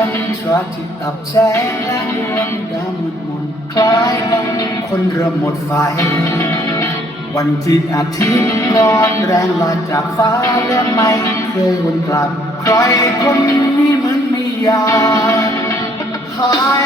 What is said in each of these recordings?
จันตราที่ตับแสงและดวงดาวมืดมนคล้ายลมคนเริ่มหมดไฟ วันที่อาทิตย์ร้อนแรงลาจากฟ้าและไม่เคยวนกลับ ใครคนนี้เหมือนมียาหาย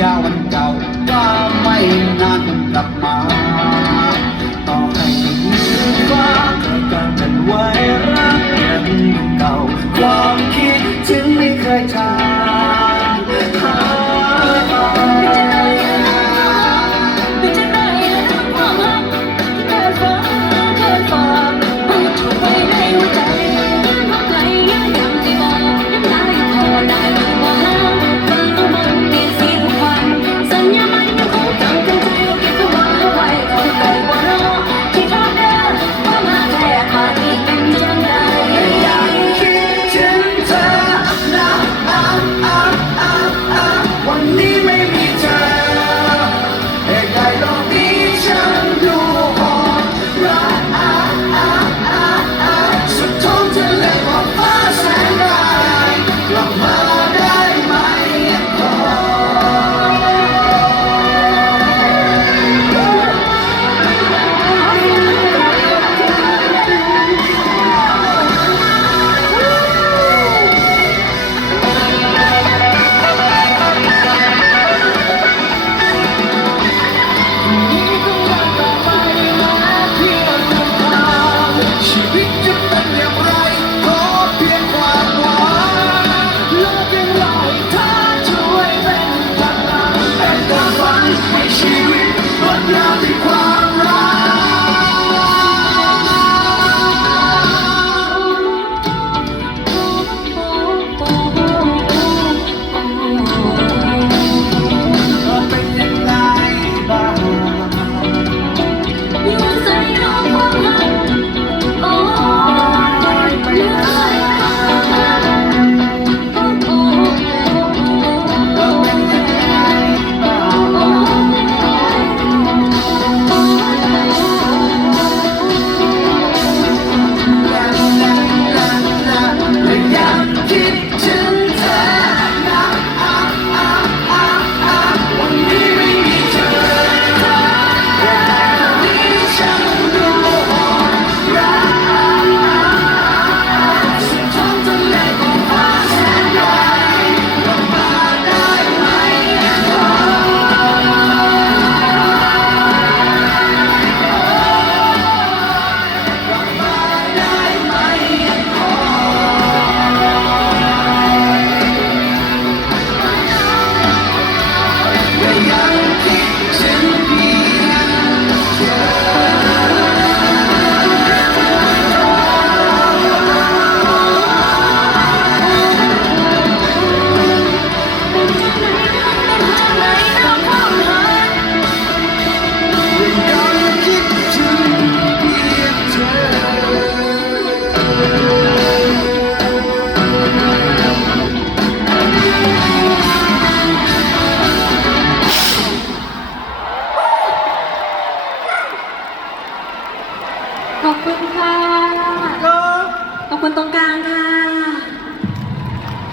ยาวันเก่าว่าไม่นานกลับมา keep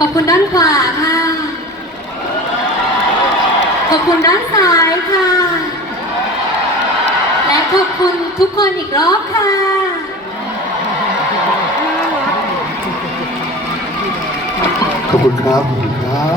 ขอบคุณด้านขวาค่ะ ขอบคุณด้านซ้ายค่ะ และขอบคุณทุกคนอีกรอบค่ะ ขอบคุณครับขอบคุณครับ